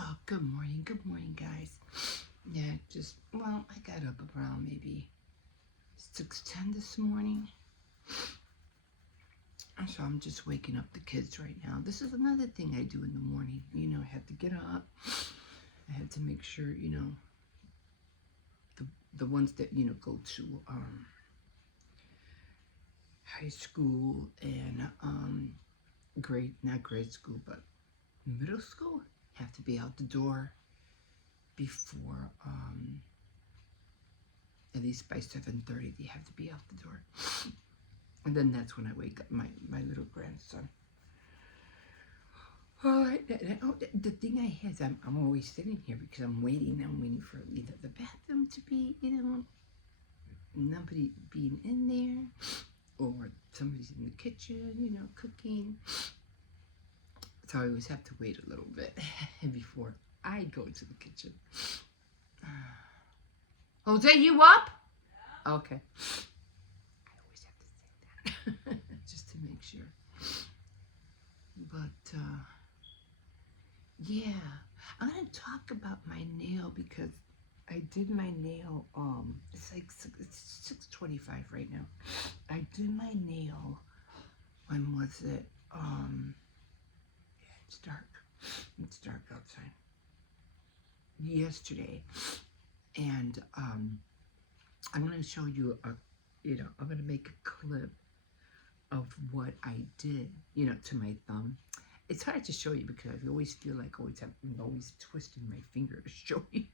Oh, good morning, guys. Yeah, I got up around maybe 6:10 this morning. So I'm just waking up the kids right now. This is another thing I do in the morning. I have to get up. I have to make sure, the ones that, go to high school and not grade school, but middle school, have to be out the door before at least by 7:30 they have to be out the door. And then that's when I wake up my little grandson. The thing I have is I'm always sitting here because I'm waiting for either the bathroom to be, nobody being in there, or somebody's in the kitchen, cooking. So I always have to wait a little bit before I go to the kitchen. Jose, you up? Okay. I always have to say that just to make sure. But yeah, I'm gonna talk about my nail because I did my nail. It's like it's 6:25 right now. I did my nail. When was it? It's dark. It's dark outside. Yesterday, and I'm gonna show you I'm gonna make a clip of what I did, to my thumb. It's hard to show you because I always feel like I'm always twisting my finger to show you.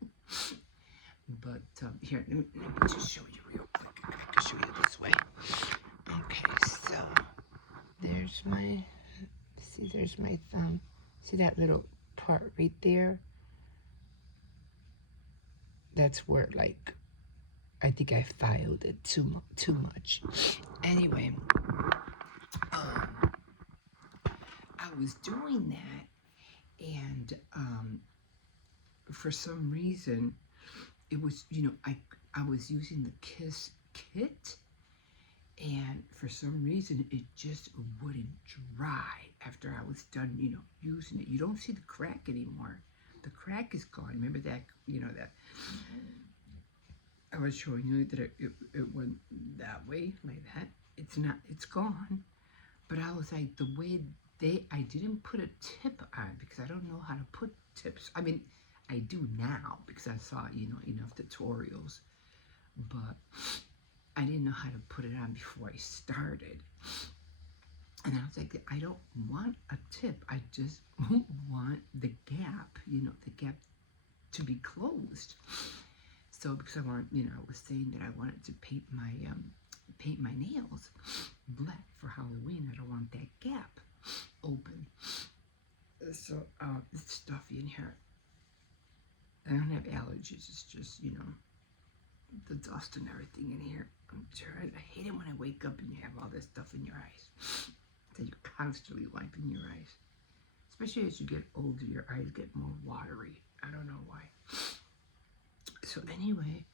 But here, let me just show you real quick. I can show you this way. Okay, so there's my thumb. See that little part right there? That's where, like, I think I filed it too much. Anyway, I was doing that, and for some reason, it was, I was using the Kiss kit, and for some reason, it just wouldn't dry after I was done, using it. You don't see the crack anymore. The crack is gone. Remember that, that I was showing you that it went that way, like that. It's not, it's gone. But I was like, the way I didn't put a tip on because I don't know how to put tips. I mean, I do now because I saw, enough tutorials, but I didn't know how to put it on before I started. And I was like, I don't want a tip. I just want the gap, the gap to be closed. So because I was saying that I wanted to paint my nails black for Halloween. I don't want that gap open. So it's stuffy in here. I don't have allergies. It's just, the dust and everything in here. I'm tired. I hate it when I wake up and you have all this stuff in your eyes. That you're constantly wiping your eyes. Especially as you get older, your eyes get more watery. I don't know why. So anyway,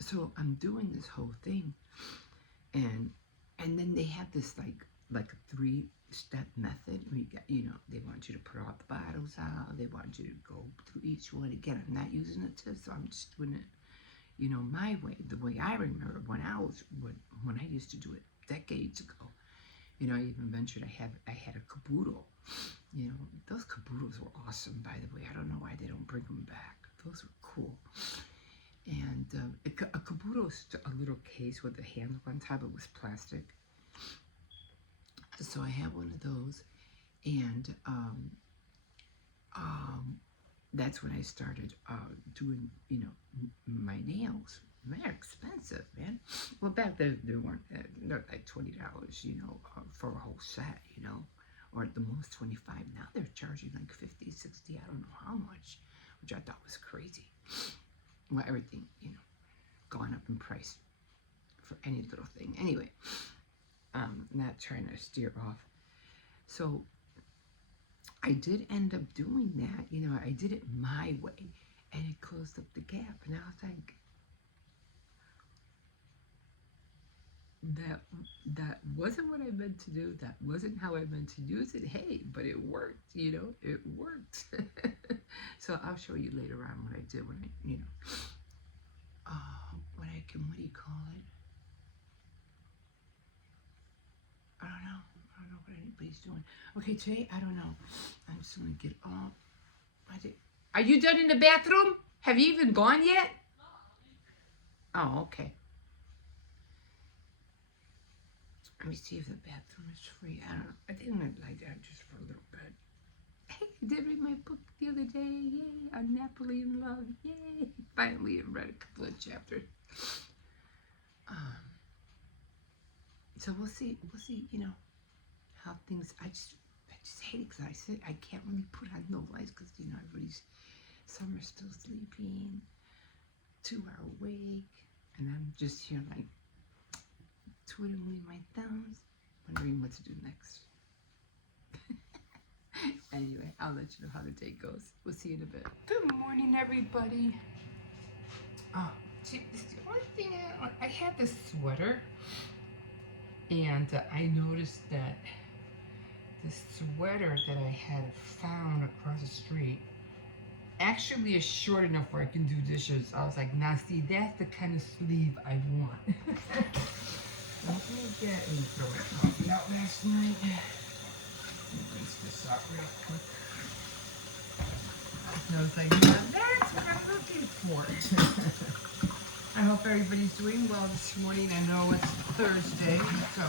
so I'm doing this whole thing, and then they have this like a 3-step method. We got, they want you to put all the bottles out. They want you to go through each one again. I'm not using a tip, so I'm just doing it, my way, the way I remember when I used to do it decades ago. I even ventured I had a caboodle. Those caboodles were awesome, by the way. I don't know why they don't bring them back. Those were cool. And a caboodle is a little case with a handle on top. It was plastic. So I have one of those, and that's when I started doing, my nails. They're expensive, man. Well, back then they weren't. They're like $20, for a whole set, or at the most 25. Now they're charging like 50, 60. I don't know how much, which I thought was crazy. Well, everything, gone up in price for any little thing. Anyway, not trying to steer off. So I did end up doing that. I did it my way, and it closed up the gap. And I was like, that that wasn't what I meant to do. That wasn't how I meant to use it. Hey, but it worked. It worked. So I'll show you later on what I did when what do you call it? I don't know. I don't know what anybody's doing. Okay, today I don't know. I'm just gonna get up. Are you done in the bathroom? Have you even gone yet? Oh, okay. Let me see if the bathroom is free. I don't know. I think I'd like that just for a little bit. Hey, I did read my book the other day. Yay! Unhappily in Love. Yay! Finally, I read a couple of chapters. So we'll see. We'll see. How things. I just hate it because I said I can't really put on no lights because everybody's. Some are still sleeping. 2 are awake, and I'm just here like twiddling my thumbs, wondering what to do next. Anyway, I'll let you know how the day goes. We'll see you in a bit. Good morning, everybody. Oh, see, this is the only thing I had this sweater, and I noticed that this sweater that I had found across the street actually is short enough where I can do dishes. I was like, now see, that's the kind of sleeve I want. Let me get and throw my coffee out last night. Let me rinse this out real quick. I was like, that's what I'm looking for. I hope everybody's doing well this morning. I know it's Thursday, so.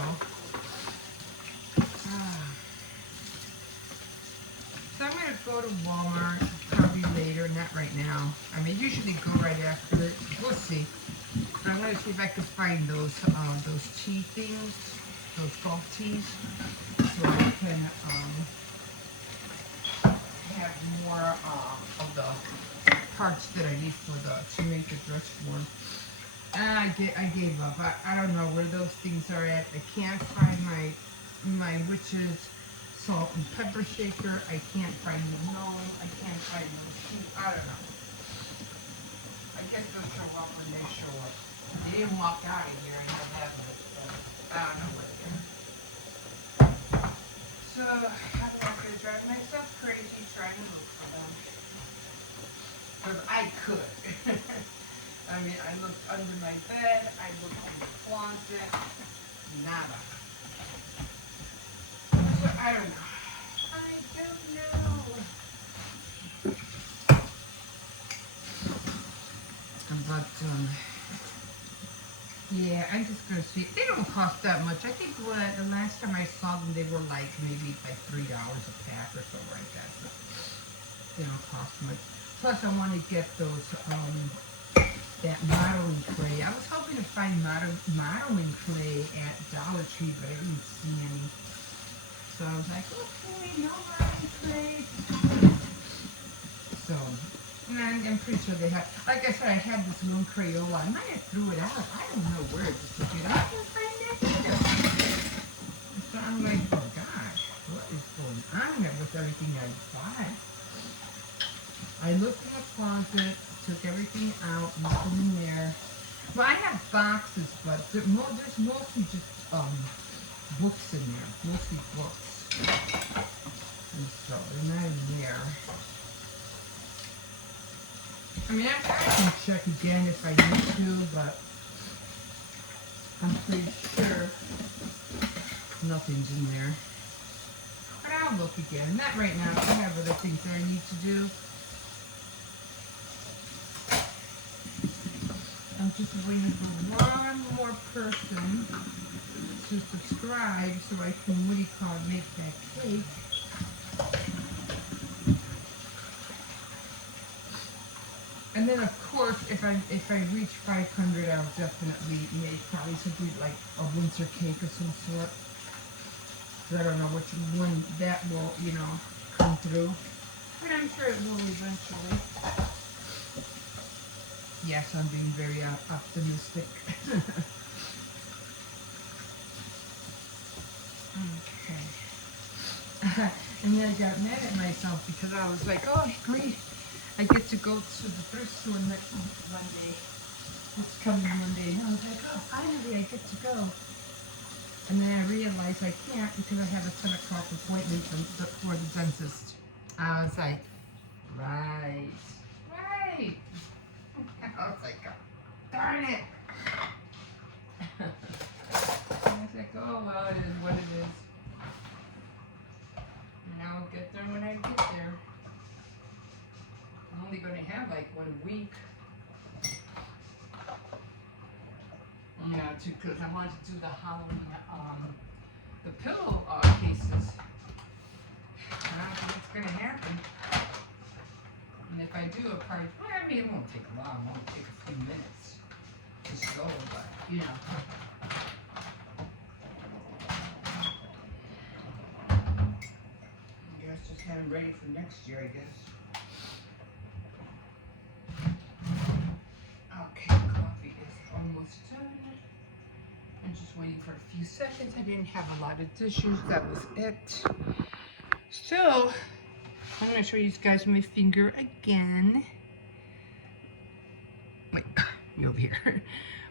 So I'm going to go to Walmart probably later, not right now. I mean, usually go right after it. We'll see. But I'm going to see if I can find those tea things, those golf teas, so I can have more of the parts that I need to make the dress form. I gave up. I don't know where those things are at. I can't find my witch's salt and pepper shaker. I can't find the gnome. I can't find those two. I don't know. I guess they'll show up when they show up. They didn't walk out of here and have it. I don't know what it is. So I'm not going to drive myself crazy trying to look for them. Because I could. I mean, I looked under my bed. I looked in the closet. Nada. So I don't know. I don't know. But, yeah, I'm just going to see. They don't cost that much. I think the last time I saw them, they were like maybe like $3 a pack or something like that. So they don't cost much. Plus, I want to get those, that modeling clay. I was hoping to find modeling clay at Dollar Tree, but I didn't see any. So I was like, okay, no modeling clay. So, and I'm pretty sure they have, like I said, I had this one Crayola. I might have threw it out. I don't know where it disappeared. I can't find that either. So I'm like, oh gosh, what is going on here with everything I bought? I looked in the closet, took everything out, nothing in there. Well, I have boxes, but there's mostly just books in there, mostly books. And so they're not in there. I mean, I can check again if I need to, but I'm pretty sure nothing's in there. But I'll look again. Not right now. I have other things that I need to do. I'm just waiting for one more person to subscribe so I can, make that cake. And then, of course, if I reach 500, I'll definitely make probably something like a Windsor cake of some sort. I don't know which one that will, come through. But I'm sure it will eventually. Yes, I'm being very optimistic. Okay. And then I got mad at myself because I was like, oh, great. I get to go to the thrift store next Monday. It's coming Monday. And I was like, oh, finally I get to go. And then I realized I can't because I have a 10 o'clock appointment for the dentist. I was like, right, right. I was like, oh, darn it. I was like, oh, well, it is what it is. And I'll get there when I get there. I'm only going to have like 1 week. Yeah, because I wanted to do the Halloween, the pillow cases. I don't think it's going to happen. And if I do a part, well, I mean, it won't take long. It won't take a few minutes to show, but, you know. I guess just have them ready for next year, I guess. Okay, coffee is almost done. I'm just waiting for a few seconds. I didn't have a lot of dishes. That was it. So, I'm going to show you guys my finger again. Wait, me over here.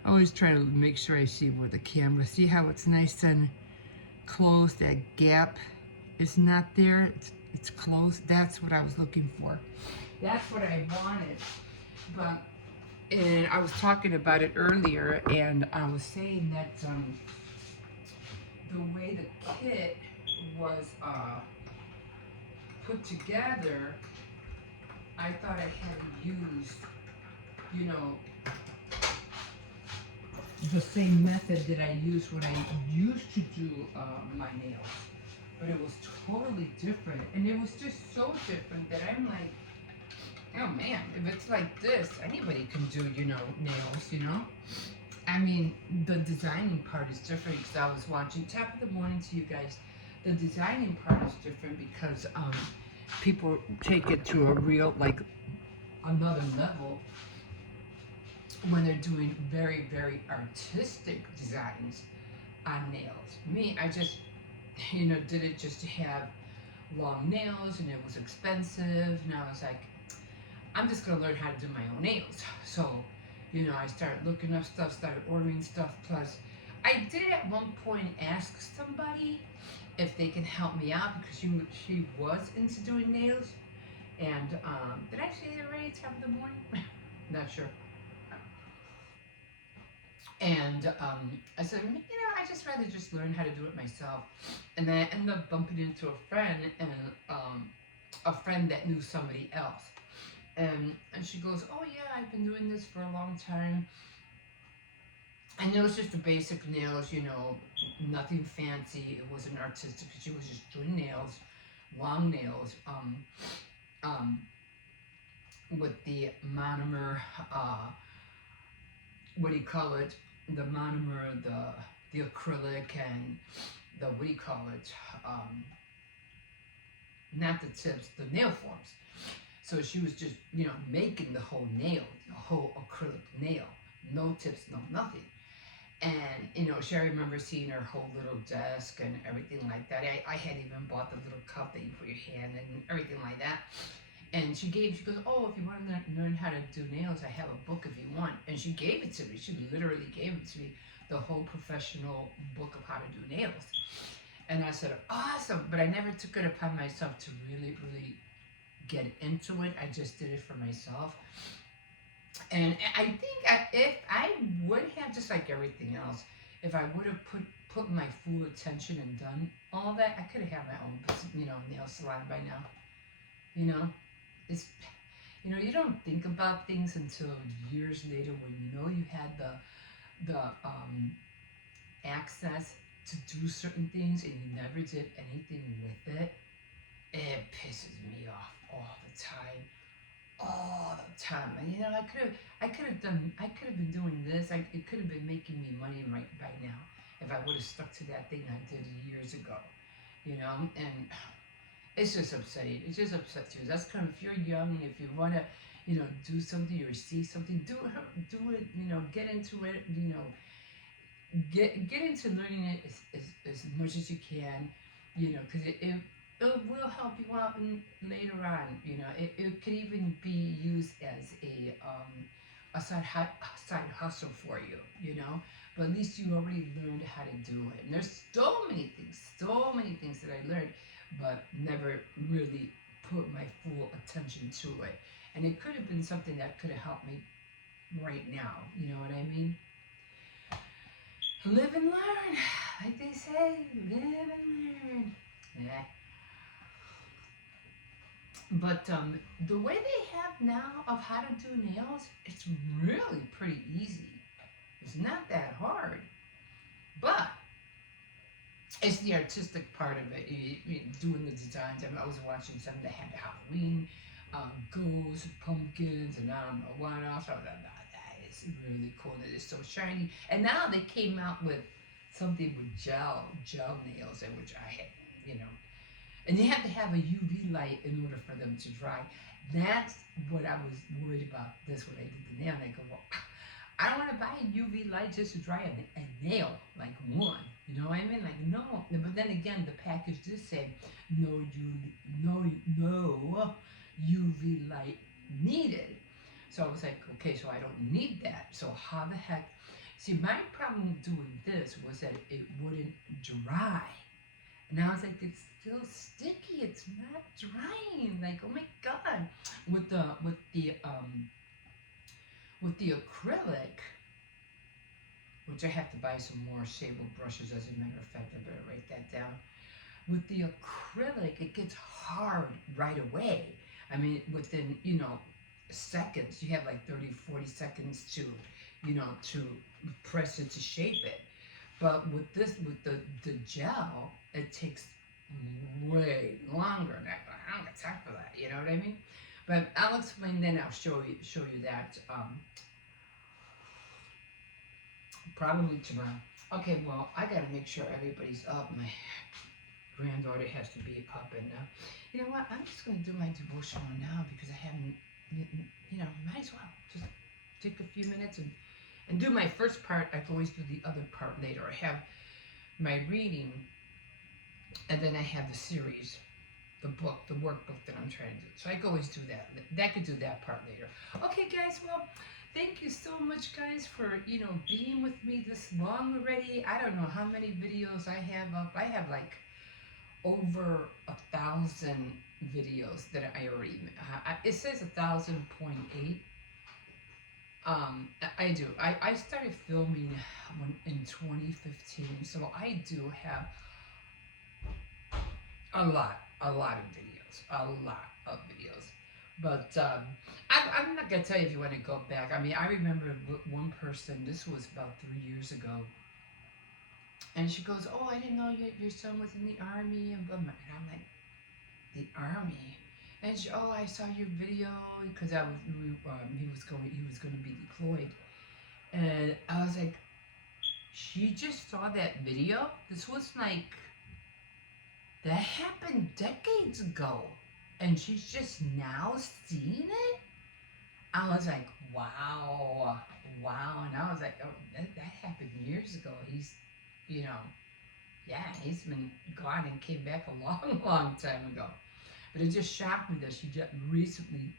I always try to make sure I see where the camera. See how it's nice and closed? That gap is not there. It's closed. That's what I was looking for. That's what I wanted. But, and I was talking about it earlier, and I was saying that the way the kit was put together, I thought I had used, you know, the same method that I used when I used to do my nails. But it was totally different. And it was just so different that I'm like, oh man, if it's like this, anybody can do, you know, nails, you know? I mean, the designing part is different because I was watching Top of the Morning to you guys. The designing part is different because people take it to a real, like, another level when they're doing very, very artistic designs on nails. Me, I just, you know, did it just to have long nails, and it was expensive, and I was like, I'm just gonna learn how to do my own nails. So, you know, I started looking up stuff, started ordering stuff, plus I did at one point ask somebody if they can help me out because she was into doing nails. And did I say that already? Top of the Morning? Not sure. And I said, you know, I just rather just learn how to do it myself. And then I ended up bumping into a friend, and a friend that knew somebody else. And she goes, oh yeah, I've been doing this for a long time. And it was just the basic nails, you know, nothing fancy. It wasn't artistic. She was just doing nails, long nails, um, with the monomer, what do you call it? The monomer, the acrylic, and the, what do you call it? Not the tips, the nail forms. So she was just, you know, making the whole nail, the whole acrylic nail. No tips, no nothing. And, you know, I remember seeing her whole little desk and everything like that. I had even bought the little cup that you put your hand in and everything like that. And she goes, oh, if you want to learn how to do nails, I have a book if you want. And she gave it to me. She literally gave it to me, the whole professional book of how to do nails. And I said, awesome. But I never took it upon myself to really, really get into it. I just did it for myself. And I think if I would have, just like everything else, if I would have put my full attention and done all that, I could have had my own, you know, nail salon by now. You know, it's, you know, you don't think about things until years later when you know you had the access to do certain things and you never did anything with it. It pisses me off all the time. And you know, I could have been doing this. It could have been making me money right by now if I would have stuck to that thing I did years ago. You know, and it's just upsetting. It just upsets you. That's kind of, if you're young and if you want to, you know, do something or see something, do it. You know, get into it. You know, get into learning it as much as you can. You know, because it will help you out later on. You know, it could even be used as a side hustle for you, you know. But at least you already learned how to do it. And there's so many things that I learned, but never really put my full attention to it. And it could have been something that could have helped me right now. You know what I mean? Live and learn, like they say. Live and learn. Yeah. But the way they have now of how to do nails, it's really pretty easy. It's not that hard. But it's the artistic part of it, doing the designs. I was watching some that had Halloween ghosts, pumpkins, and I don't know what else. I was like, that is really cool. That is so shiny. And now they came out with something with gel nails, which I had, you know. And you have to have a UV light in order for them to dry. That's what I was worried about this when I did the nail. And I go, well, I don't want to buy a UV light just to dry a nail, like one. You know what I mean? Like, no. But then again, the package did say no UV light needed. So I was like, okay, so I don't need that. So how the heck? See, my problem doing this was that it wouldn't dry. And I was like, it's still sticky. It's not drying. Like, oh my god! With the acrylic, which I have to buy some more sable brushes. As a matter of fact, I better write that down. With the acrylic, it gets hard right away. I mean, within, seconds. You have like 30-40 seconds to, to press it, to shape it. But with the gel, it takes way longer. And I don't got time for that. You know what I mean? But I'll explain then. I'll show you that probably tomorrow. Okay. Well, I gotta make sure everybody's up. My granddaughter has to be up, and you know what? I'm just gonna do my devotional now because I haven't. Might as well just take a few minutes and do my first part. I can always do the other part later. I have my reading, and then I have the series, the book, the workbook that I'm trying to do. So I can always do that. That could do that part later. Okay, guys. Well, thank you so much, guys, for being with me this long already. I don't know how many videos I have up. I have like over 1,000 videos that I already. It says 1,000.8. I do. I started filming in 2015, so I do have a lot of videos. But I'm not gonna tell you if you want to go back. I mean, I remember one person. This was about 3 years ago, and she goes, "Oh, I didn't know your son was in the army," and blah, blah. And I'm like, "The army?" And she, "Oh, I saw your video because he was going to be deployed," and I was like, "She just saw that video? This was like that happened decades ago, and she's just now seeing it?" I was like, wow, and I was like, "Oh, that happened years ago." He's, he's been gone and came back a long, long time ago. But it just shocked me that she just recently,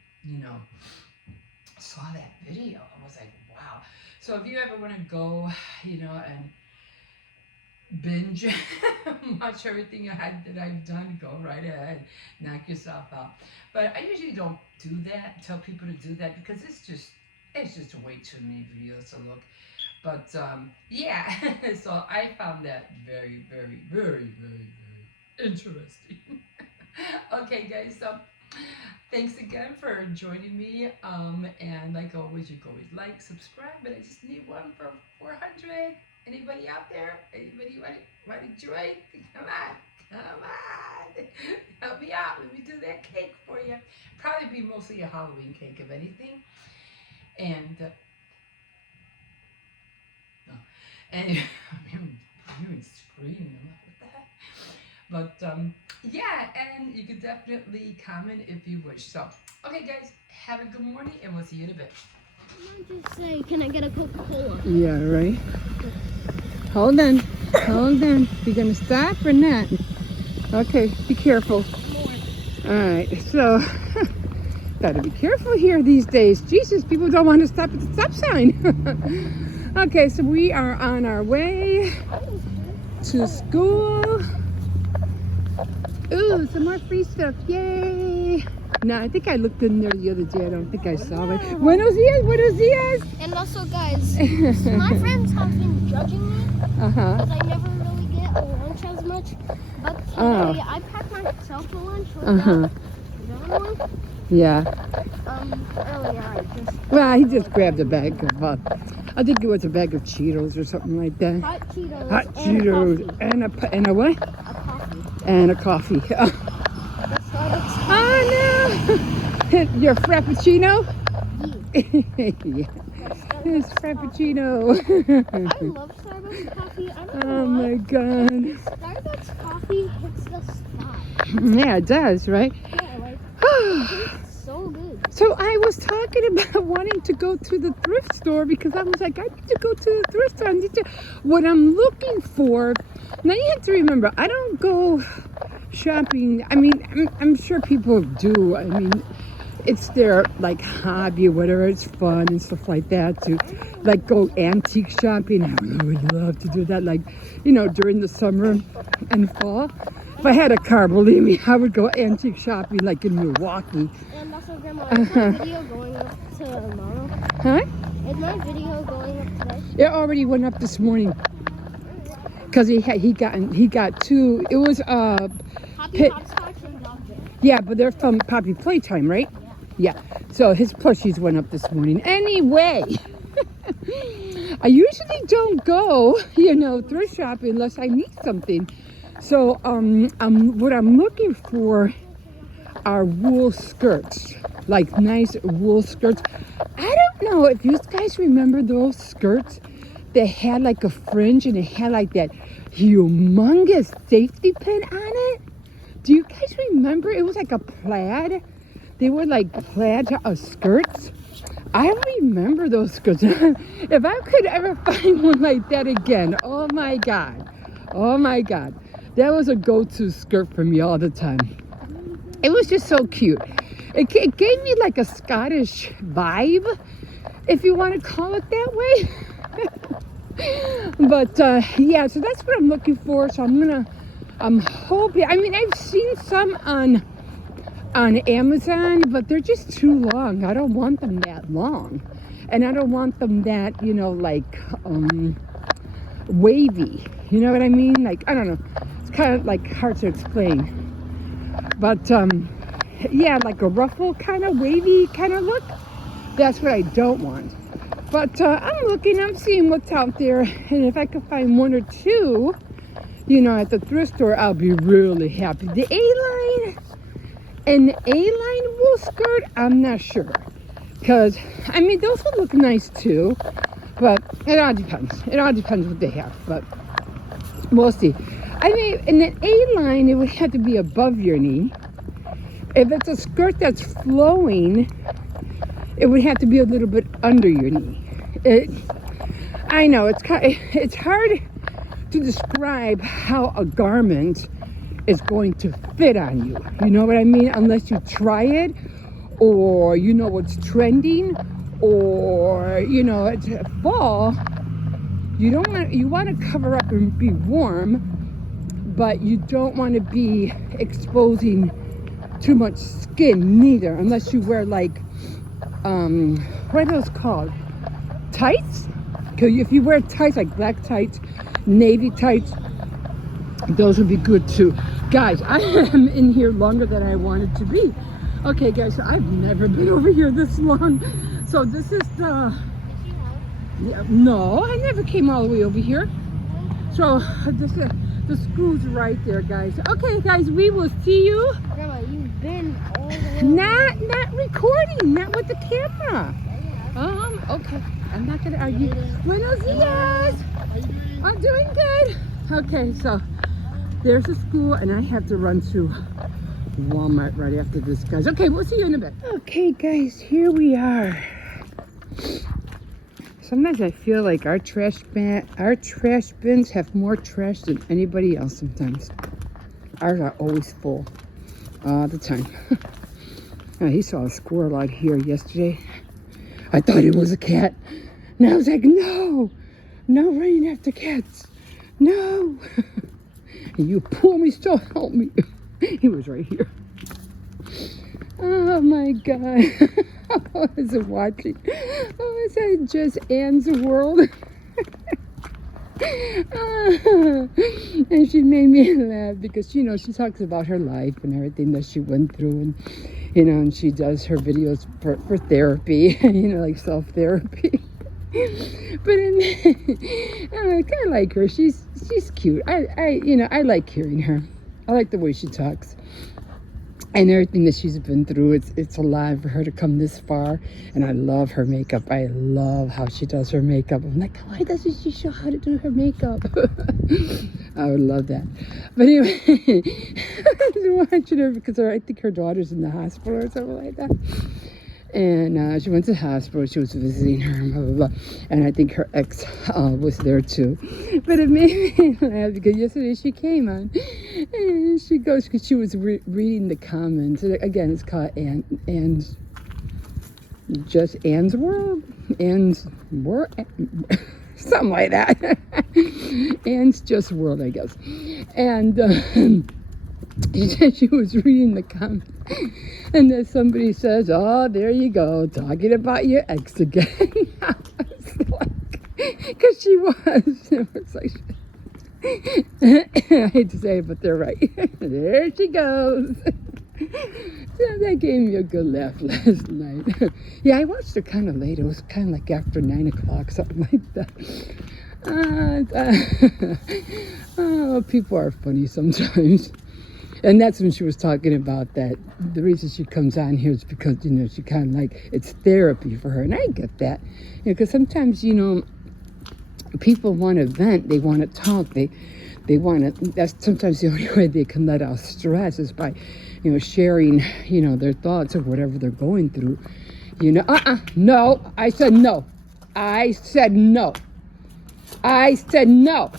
saw that video. I was like, wow. So if you ever want to go, and binge, watch everything that I've done, go right ahead, knock yourself out. But I usually don't do that, tell people to do that, because it's just way too many videos to look. But yeah, so I found that very, very, very, very, very interesting. Okay, guys, so thanks again for joining me. And like always, you can always like, subscribe, but I just need one for 400. Anybody out there? Anybody want to join? Come on. Help me out. Let me do that cake for you. Probably be mostly a Halloween cake, if anything. And anyway, I'm hearing screaming. I'm like, what the heck? But yeah, and you can definitely comment if you wish. So, okay, guys, have a good morning, and we'll see you in a bit. I just say, can I get a Coca-Cola? Yeah, right. Hold on. You're gonna stop or not? Okay, be careful. All right. So Gotta be careful here these days. Jesus, people don't want to stop at the stop sign. Okay, so we are on our way to school. Ooh, some more free stuff. Yay. No, I think I looked in there the other day. I don't think I saw it. Buenos dias, buenos dias. And also, guys, my friends have been judging me because I never really get a lunch as much. But today, I packed myself a lunch with John one. Yeah. Earlier I just... Well, he just grabbed a bag of, I think it was a bag of Cheetos or something like that. Hot Cheetos. Hot and Cheetos. A coffee. And a what? A coffee. And a coffee. The Starbucks coffee. Oh, no. Your Frappuccino? Yeah. It's Frappuccino. I love Starbucks coffee. I don't know Oh, why. my God. Starbucks coffee hits the spot. Yeah, it does, right? Yeah, like, it tastes so good. So I was talking about wanting to go to the thrift store because I was like, I need to go to the thrift store. I need to, what I'm looking for. Now you have to remember, I don't go shopping. I mean, I'm sure people do. I mean, it's their like hobby or whatever. It's fun and stuff like that to like go antique shopping. I would love to do that, like, you know, during the summer and fall. If I had a car, believe me, I would go antique shopping like in Milwaukee. And also, Grandma, is my video going up tomorrow? Huh? Is my video going up today? It already went up this morning because he got two. It was Poppy Hopscotch and Dog Bear. yeah, but they're from Poppy Playtime, right? Yeah. So his plushies went up this morning. Anyway, I usually don't go, you know, thrift shopping unless I need something. So what I'm looking for are wool skirts, like nice wool skirts. I don't know if you guys remember those skirts that had like a fringe and it had like that humongous safety pin on it. Do you guys remember? It was like a plaid. They were like plaid skirts. I remember those skirts. If I could ever find one like that again, oh my God. Oh my God. That was a go-to skirt for me all the time. It was just so cute. It gave me like a Scottish vibe, if you want to call it that way. But yeah, so that's what I'm looking for. So I'm hoping, I mean, I've seen some on Amazon, but they're just too long. I don't want them that long. And I don't want them that, you know, like wavy. You know what I mean? Like, I don't know. It's kind of like hard to explain. But yeah, like a ruffle kind of wavy kind of look. That's what I don't want. But I'm seeing what's out there. And if I could find one or two, you know, at the thrift store, I'll be really happy. The A-line and the A-line wool skirt, I'm not sure. Because, I mean, those would look nice too. But it all depends. It all depends what they have. But we'll see. I mean, in an A-line, it would have to be above your knee. If it's a skirt that's flowing, it would have to be a little bit under your knee. I know, it's hard to describe how a garment is going to fit on you. You know what I mean? Unless you try it, or you know what's trending, or you know it's fall. You want to cover up and be warm, but you don't want to be exposing too much skin neither, unless you wear like what are those called? Tights? Because if you wear tights, like black tights, navy tights, those would be good too. Guys, I am in here longer than I wanted to be. Okay, guys, so I've never been over here this long. So this is the... Yeah, no, I never came all the way over here. So this is, the school's right there, guys. Okay, guys, we will see you. Grandma, you've been all the way. Not recording, not with the camera. Okay, I'm not gonna argue. Buenos dias. I'm doing good. Okay, so there's a school, and I have to run to Walmart right after this, guys. Okay, we'll see you in a bit. Okay, guys, here we are. Sometimes I feel like our trash bins have more trash than anybody else sometimes. Ours are always full all the time. He saw a squirrel out here yesterday. I thought it was a cat. And I was like, no running after cats. No. And you pull me, so help me. He was right here. Oh my God. I was watching. Oh, is that just Anne's World? And she made me laugh because, you know, she talks about her life and everything that she went through, and, you know, and she does her videos for therapy, you know, like self-therapy. But I kind of like her. She's cute. I like hearing her. I like the way she talks. And everything that she's been through, it's a lot for her to come this far. And I love her makeup. I love how she does her makeup. I'm like, why doesn't she show how to do her makeup? I would love that. But anyway, I was watching her because I think her daughter's in the hospital or something like that. And she went to the hospital. She was visiting her, blah, blah, blah. And I think her ex was there too. But it made me laugh because yesterday she came on. And she goes, because she was reading the comments. And again, it's called Anne's World. Anne's World. Something like that. Anne's Just World, I guess. And she said she was reading the comments. And then somebody says, oh, there you go, talking about your ex again. I was like, because she was. It was like, I hate to say it, but they're right. There she goes. So that gave me a good laugh last night. Yeah, I watched it kind of late. It was kind of like after 9 o'clock, something like that. Oh, people are funny sometimes. And that's when she was talking about that. The reason she comes on here is because, you know, she kind of like, it's therapy for her. And I get that. You know, because sometimes, you know, people want to vent. They want to talk. They want to, that's sometimes the only way they can let out stress is by, you know, sharing, you know, their thoughts of whatever they're going through. You know, no. I said no. I said no. I said no.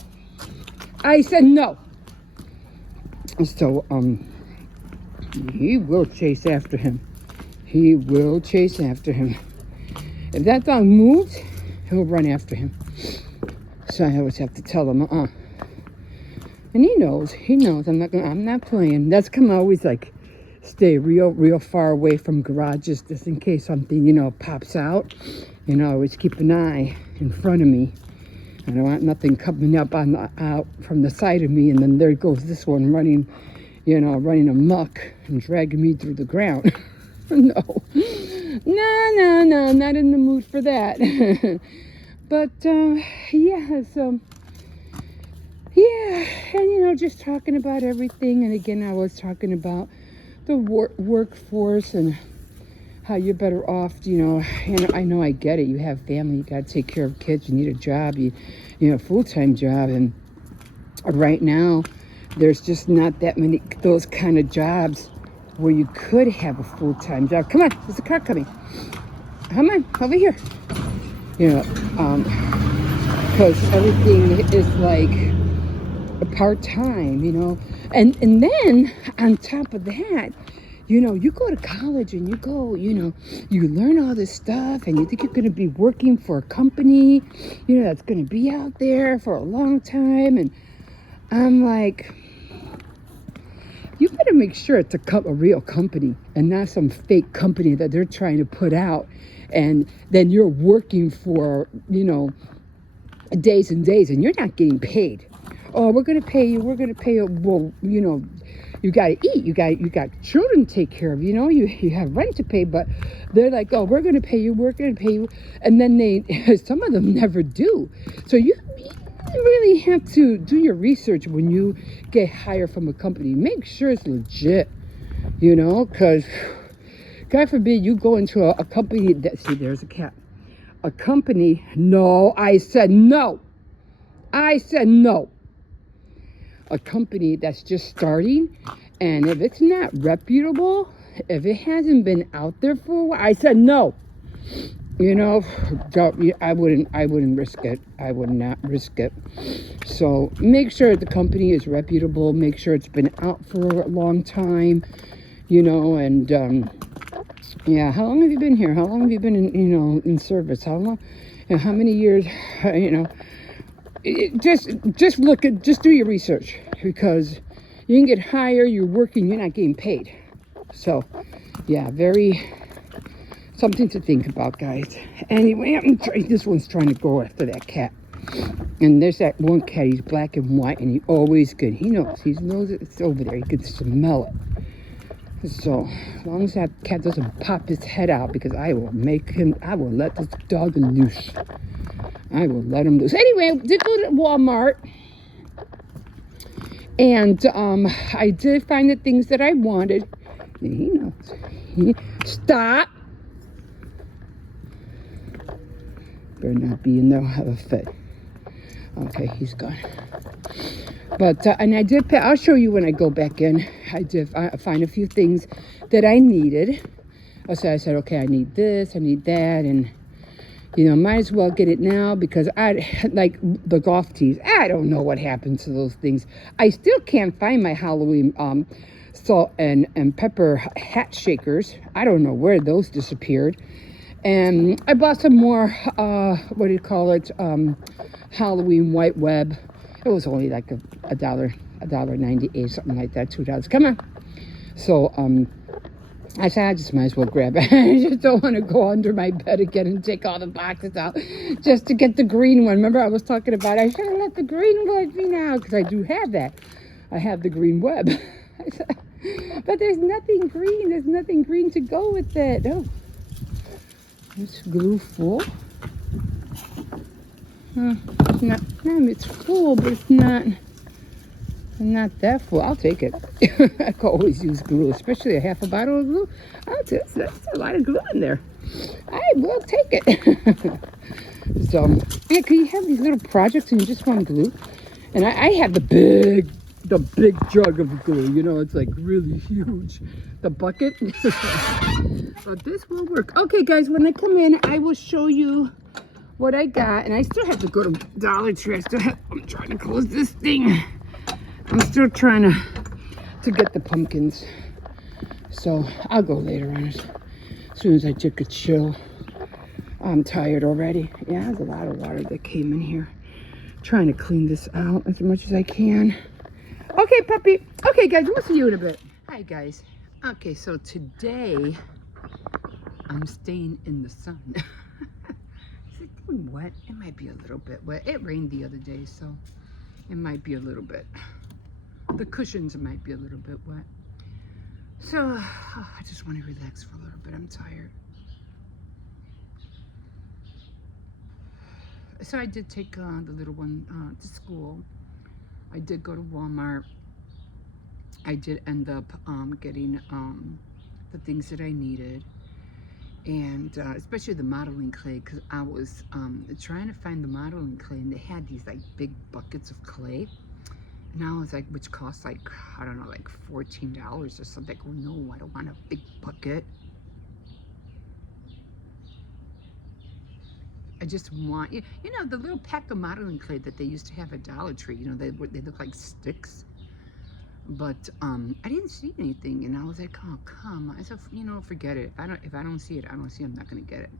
I said no. So, he will chase after him. He will chase after him. If that dog moves, he'll run after him. So I always have to tell him, And he knows. I'm not playing. That's come always like stay real far away from garages just in case something, you know, pops out. You know, always keep an eye in front of me. I don't want nothing coming up out from the side of me, and then there goes this one running amok and dragging me through the ground. No, not in the mood for that. But yeah, so yeah, and you know, just talking about everything. And again, I was talking about the workforce and how you're better off, you know. And I know I get it. You have family, you got to take care of kids, you need a job, you know, a full-time job. And right now, there's just not that many those kind of jobs where you could have a full-time job. Come on, there's a car coming. Come on, over here. You know, because everything is like a part-time, you know. And then on top of that, you know, you go to college and you go, you know, you learn all this stuff and you think you're going to be working for a company, you know, that's going to be out there for a long time. And I'm like, you better make sure it's a real company and not some fake company that they're trying to put out. And then you're working for, you know, days and days and you're not getting paid. Oh, we're going to pay you. Well, you know, you got to eat. You got children to take care of. You know, you have rent to pay. But they're like, oh, we're going to pay you. We're going to pay you. And then some of them never do. So you really have to do your research when you get hired from a company. Make sure it's legit, you know, because God forbid you go into a company that, see, there's a cat. A company, no, I said no. I said no. A company that's just starting, and if it's not reputable, if it hasn't been out there for a while, I said no. You know, I wouldn't risk it. I would not risk it. So make sure the company is reputable. Make sure it's been out for a long time, you know, and Yeah, how long have you been here? How long have you been in service? How long, how many years, just look at, just do your research, because you can get higher, you're working, you're not getting paid. So, yeah, very, something to think about, guys. Anyway, this one's trying to go after that cat. And there's that one cat, he's black and white, and he's always good. He knows it's over there. He can smell it. So, as long as that cat doesn't pop his head out, because I will let this dog loose. I will let him loose. Anyway, I did go to Walmart. And I did find the things that I wanted. And he knows. Stop. Better not be in there. I'll have a fit. Okay, he's gone. But, and I did, I'll show you when I go back in. I did find a few things that I needed. So I said, okay, I need this, I need that, and, might as well get it now, because like the golf tees, I don't know what happened to those things. I still can't find my Halloween salt and pepper hat shakers. I don't know where those disappeared. And I bought some more, what do you call it, Halloween white web. It was only like $1.98, something like that, $2. Come on. So, I said, I just might as well grab it. I just don't want to go under my bed again and take all the boxes out just to get the green one. Remember, I was talking about, I should have let the green one be now, because I do have that. I have the green web. But there's nothing green. There's nothing green to go with it. Oh, it's glue full. It's not, it's full, but it's not that full. I'll take it. I can always use glue, especially a half a bottle of glue. That's a lot of glue in there. I will take it. So, yeah, because you have these little projects and you just want glue. And I have the big jug of glue. It's like really huge. The bucket. But this will work. Okay, guys, when I come in, I will show you what I got. And I still have to go to Dollar Tree. I'm trying to close this thing. I'm still trying to get the pumpkins. So I'll go later on as soon as I take a chill. I'm tired already. Yeah, there's a lot of water that came in here. Trying to clean this out as much as I can. Okay, puppy. Okay, guys, we'll see you in a bit. Hi, guys. Okay, so today I'm staying in the sun. Is it getting wet? It might be a little bit wet. It rained the other day, so it might be a little bit. The cushions might be a little bit wet. So, I just want to relax for a little bit. I'm tired. So I did take the little one to school. I did go to Walmart. I did end up getting the things that I needed. And especially the modeling clay, because I was trying to find the modeling clay, and they had these like big buckets of clay. And I was like, which cost like, I don't know, like $14 or something. Like, oh no, I don't want a big bucket. I just want, the little pack of modeling clay that they used to have at Dollar Tree. They look like sticks. But I didn't see anything, and I was like, oh come on. I said, forget it. If I don't see it, I don't see it. I'm not gonna get it.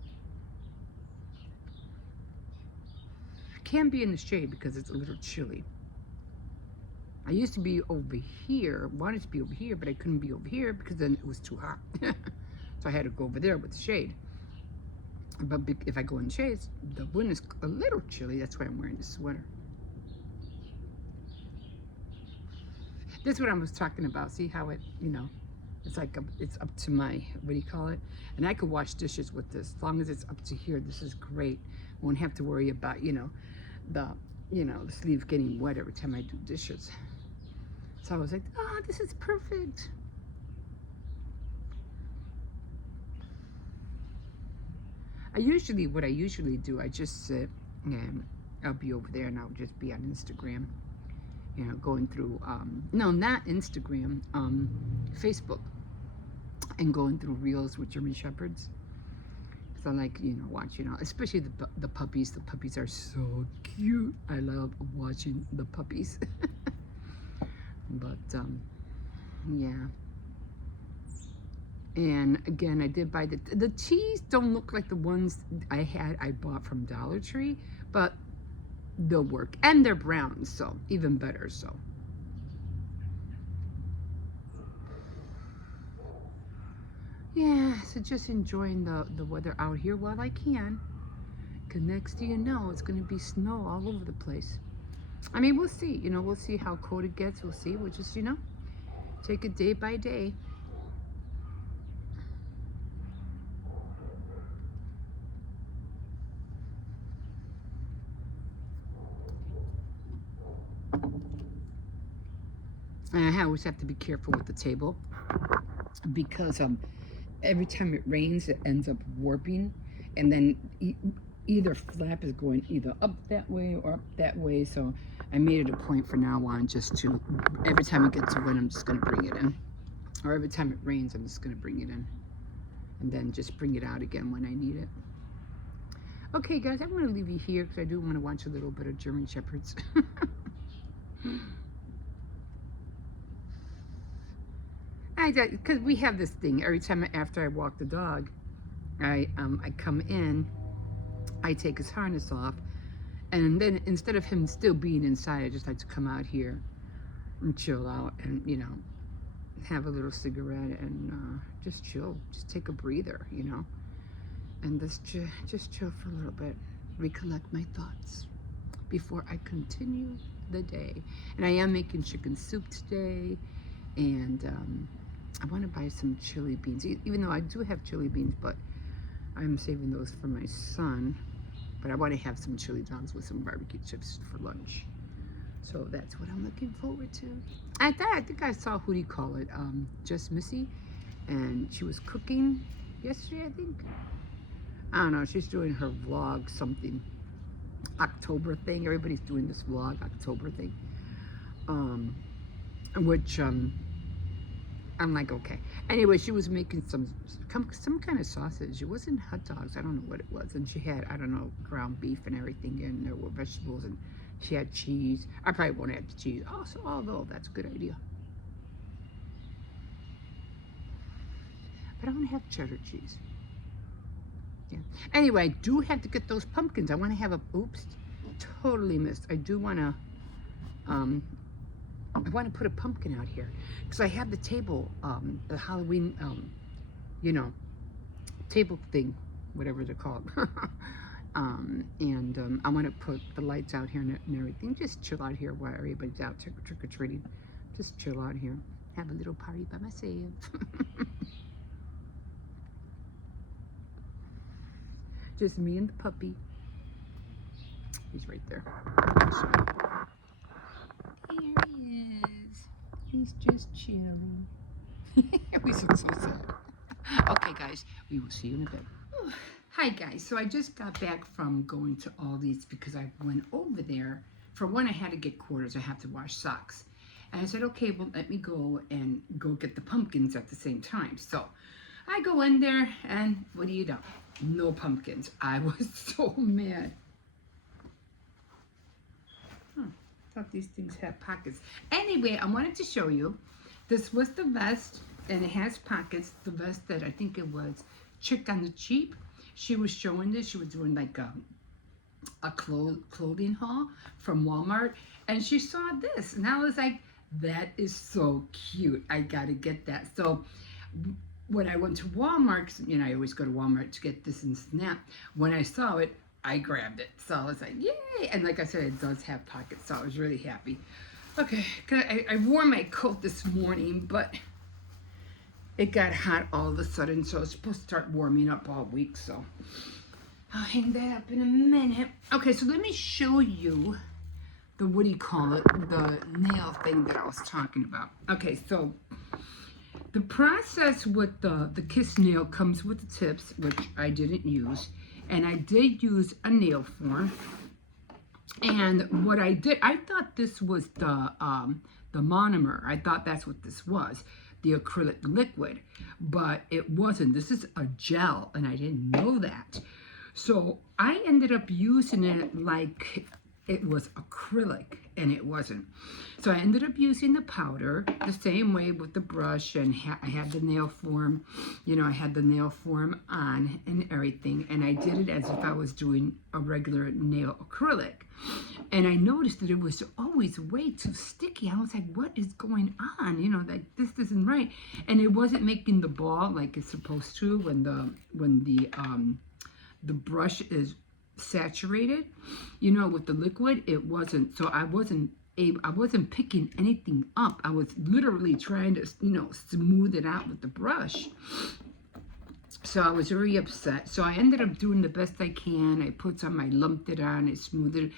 Can't be in the shade because it's a little chilly. I used to be over here, wanted to be over here, but I couldn't be over here because then it was too hot. So I had to go over there with the shade. But if I go in the shade, the wind is a little chilly. That's why I'm wearing this sweater. This is what I was talking about. See how it, it's like, it's up to my, what do you call it? And I could wash dishes with this. As long as it's up to here, this is great. Won't have to worry about, the sleeve getting wet every time I do dishes. So I was like, oh, this is perfect. What I usually do, I just sit and I'll be over there and I'll just be on Instagram, going through, no, not Instagram, Facebook, and going through reels with German Shepherds. Because I like, watch, especially the puppies. The puppies are so cute. I love watching the puppies. But, yeah. And again, I did buy the teas don't look like the ones I bought from Dollar Tree, but they'll work. And they're brown, so even better, so. Yeah, so just enjoying the weather out here while I can. Because next thing you know, it's going to be snow all over the place. I mean, we'll see. You know, we'll see how cold it gets. We'll see. We'll just, you know, take it day by day. And I always have to be careful with the table because every time it rains, it ends up warping, and then either flap is going either up that way or up that way. So I made it a point from now on just to, every time it gets wet, I'm just going to bring it in. Or every time it rains, I'm just going to bring it in. And then just bring it out again when I need it. Okay, guys, I'm going to leave you here because I do want to watch a little bit of German Shepherds. Because we have this thing, every time after I walk the dog, I come in, I take his harness off, and then instead of him still being inside, I just like to come out here and chill out and, you know, have a little cigarette and just chill, just take a breather, you know, and just chill for a little bit, recollect my thoughts before I continue the day. And I am making chicken soup today, and I want to buy some chili beans, even though I do have chili beans, but I'm saving those for my son. But I want to have some chili dogs with some barbecue chips for lunch. So that's what I'm looking forward to. I think I saw, who do you call it? Just Missy. And she was cooking yesterday, I think. I don't know, she's doing her vlog something. October thing. Everybody's doing this vlog October thing. Which I'm like, okay. Anyway, she was making some kind of sausage. It wasn't hot dogs. I don't know what it was. And she had, I don't know, ground beef and everything, and there were vegetables, and she had cheese. I probably won't add the cheese. Also, although that's a good idea. But I want to have cheddar cheese. Yeah. Anyway, I do have to get those pumpkins. I want to have a, oops, totally missed. I do want to, I want to put a pumpkin out here because I have the table, the Halloween, you know, table thing, whatever they're called. I want to put the lights out here and everything. Just chill out here while everybody's out trick-or-treating. Just chill out here. Have a little party by myself. Just me and the puppy. He's right there. Here he is. He's just chilling. We look so sad. Okay, guys, we will see you in a bit. Hi, guys. So I just got back from going to Aldi's because I went over there. For one, I had to get quarters. I have to wash socks. And I said, okay, well, let me go and go get the pumpkins at the same time. So I go in there, and what do you know? No pumpkins. I was so mad. Thought these things had pockets. Anyway, I wanted to show you. This was the vest, and it has pockets. The vest that I think it was Chick on the Cheap. She was showing this. She was doing like a clothing haul from Walmart, and she saw this, and I was like, that is so cute. I gotta get that. So when I went to Walmart, 'cause, you know, I always go to Walmart to get this and Snap. When I saw it, I grabbed it. So I was like, yay! And like I said, it does have pockets, so I was really happy. Okay, I wore my coat this morning, but it got hot all of a sudden, so it's supposed to start warming up all week, so I'll hang that up in a minute. Okay, so let me show you the, what do you call it, the nail thing that I was talking about. Okay, so the process with the Kiss nail comes with the tips, which I didn't use, and I did use a nail form. And what I did, I thought this was the monomer. I thought that's what this was, the acrylic liquid, but it wasn't. This is a gel, and I didn't know that. So I ended up using it like it was acrylic, and it wasn't. So I ended up using the powder the same way with the brush, and I had the nail form, I had the nail form on and everything, and I did it as if I was doing a regular nail acrylic. And I noticed that it was always way too sticky. I was like, what is going on? Like this isn't right. And it wasn't making the ball like it's supposed to when the brush is saturated, with the liquid. It wasn't. So I wasn't picking anything up. I was literally trying to, smooth it out with the brush. So I was very upset. So I ended up doing the best I can. I put some, I lumped it on, I smoothed it,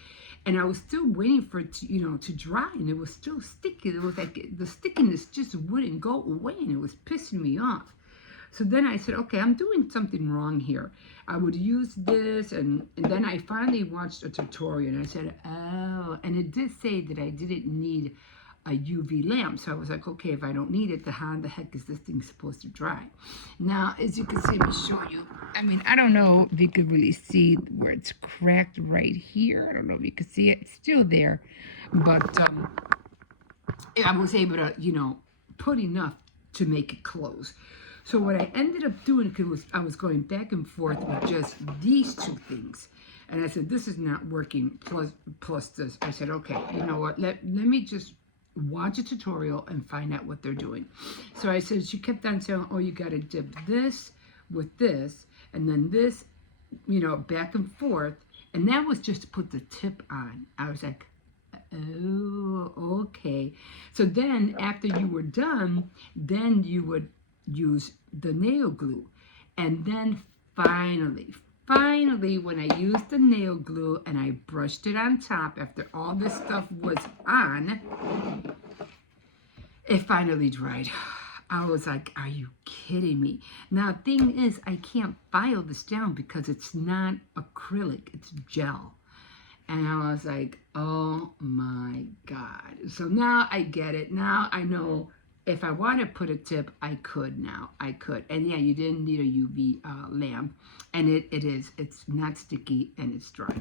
and I was still waiting for it to, to dry, and it was still sticky. It was like the stickiness just wouldn't go away, and it was pissing me off. So then I said, okay, I'm doing something wrong here. I would use this, and then I finally watched a tutorial, and I said, oh, and it did say that I didn't need a UV lamp. So I was like, okay, if I don't need it, then how the heck is this thing supposed to dry? Now, as you can see, let me show you. I mean, I don't know if you could really see where it's cracked right here. I don't know if you can see it. It's still there. But I was able to, put enough to make it close. So what I ended up doing was I was going back and forth with just these two things. And I said, this is not working, plus this. I said, okay, you know what, let me just watch a tutorial and find out what they're doing. So I said, she kept on saying, oh, you got to dip this with this, and then this, back and forth. And that was just to put the tip on. I was like, oh, okay. So then after you were done, then you would use the nail glue. And then finally, when I used the nail glue and I brushed it on top after all this stuff was on, it finally dried. I was like, are you kidding me? Now, thing is, I can't file this down because it's not acrylic, it's gel. And I was like, oh my God. So now I get it. Now I know if I want to put a tip, I could now. I could. And yeah, you didn't need a UV lamp. And it's not sticky and it's dry.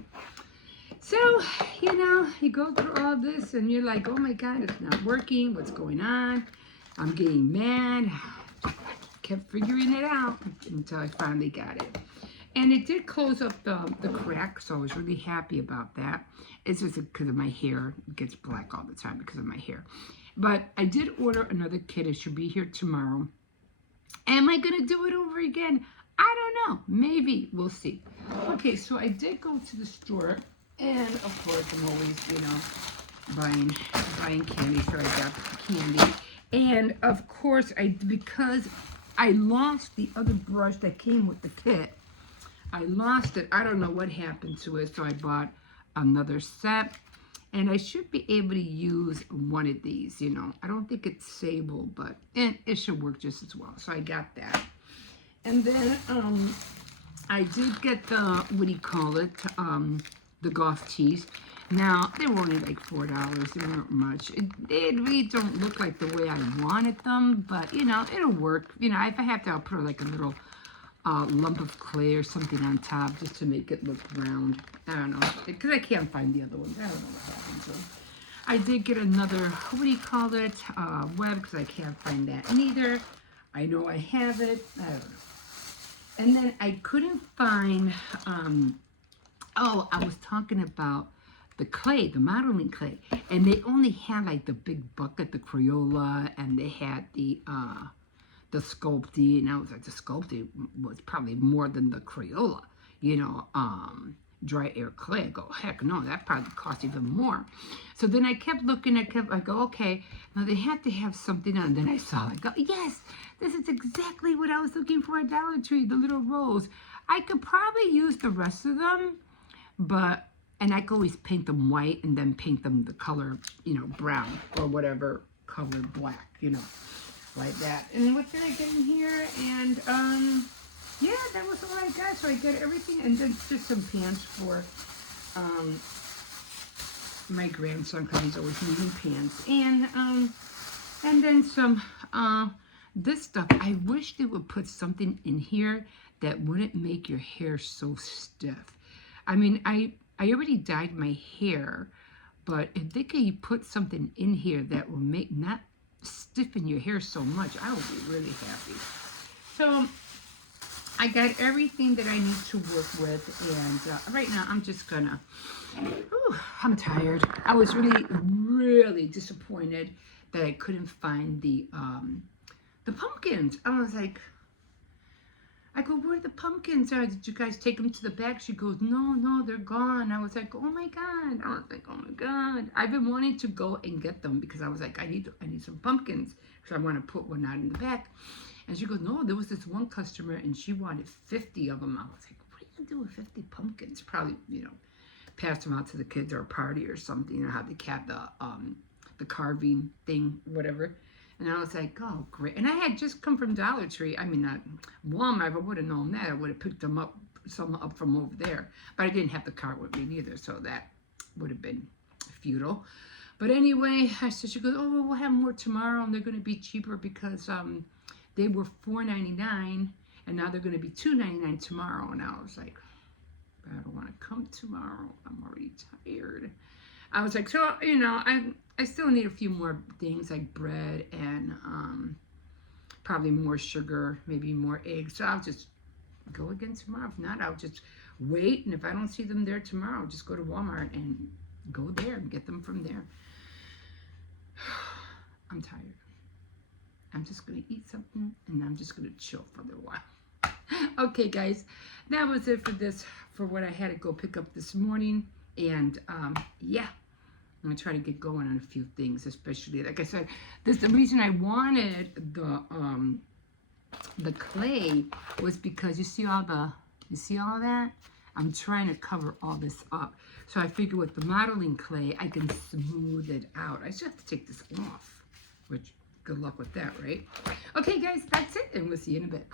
So, you go through all this and you're like, oh my God, it's not working. What's going on? I'm getting mad. Kept figuring it out until I finally got it. And it did close up the crack, so I was really happy about that. It's just because of my hair. It gets black all the time because of my hair. But I did order another kit. It should be here tomorrow. Am I going to do it over again? I don't know. Maybe. We'll see. Okay, so I did go to the store. And, of course, I'm always, buying candy. So I got candy. And, of course, because I lost the other brush that came with the kit. I lost it. I don't know what happened to it. So I bought another set. And I should be able to use one of these, I don't think it's sable, but it should work just as well. So I got that. And then I did get the, the golf tees. Now, they were only like $4. They weren't much. They really don't look like the way I wanted them, but, it'll work. If I have to, I'll put like a little lump of clay or something on top just to make it look round. I don't know, because I can't find the other ones. I don't know what happened to them. I did get another, web, because I can't find that neither. I know I have it. I don't know. And then I couldn't find, I was talking about the clay, the modeling clay. And they only had like the big bucket, the Crayola, and they had the Sculpey, and I was like, the Sculpey was probably more than the Crayola, dry air clay. I go, heck no, that probably cost even more. So then I kept looking, I go, okay, now they had to have something on. Then I saw, I go, yes, this is exactly what I was looking for at Dollar Tree, the little rolls. I could probably use the rest of them, and I could always paint them white and then paint them the color, brown or whatever color black, like that. And what did I get in here? And yeah, that was all I got. So I got everything, and then just some pants for my grandson, because he's always needing pants, and then some this stuff. I wish they would put something in here that wouldn't make your hair so stiff. I mean, I I already dyed my hair, but if they can put something in here that will make not stiffen your hair so much, I will be really happy. So I got everything that I need to work with, and right now I'm just gonna, I'm tired. I was really, really disappointed that I couldn't find the pumpkins. I was like, I go, where are the pumpkins? Did you guys take them to the back? She goes, no, they're gone. I was like, oh my God. I've been wanting to go and get them because I was like, I need some pumpkins because I want to put one out in the back. And she goes, no, there was this one customer and she wanted 50 of them. I was like, what are you going to do with 50 pumpkins? Probably, pass them out to the kids or a party or something, how they have the carving thing, whatever. And I was like, oh, great. And I had just come from Dollar Tree. I mean, not Walmart. If I would have known that, I would have picked them up, some up from over there. But I didn't have the cart with me neither, so that would have been futile. But anyway, she goes, oh, well, we'll have more tomorrow, and they're going to be cheaper because they were $4.99, and now they're going to be $2.99 tomorrow. And I was like, I don't want to come tomorrow. I'm already tired. I was like, so, I still need a few more things like bread and probably more sugar, maybe more eggs. So I'll just go again tomorrow. If not, I'll just wait. And if I don't see them there tomorrow, I'll just go to Walmart and go there and get them from there. I'm tired. I'm just going to eat something and I'm just going to chill for a little while. Okay, guys, that was it for what I had to go pick up this morning. And yeah. I'm going to try to get going on a few things, especially, like I said, the reason I wanted the clay was because you see all that? I'm trying to cover all this up. So I figure with the modeling clay, I can smooth it out. I just have to take this off, which good luck with that, right? Okay, guys, that's it, and we'll see you in a bit.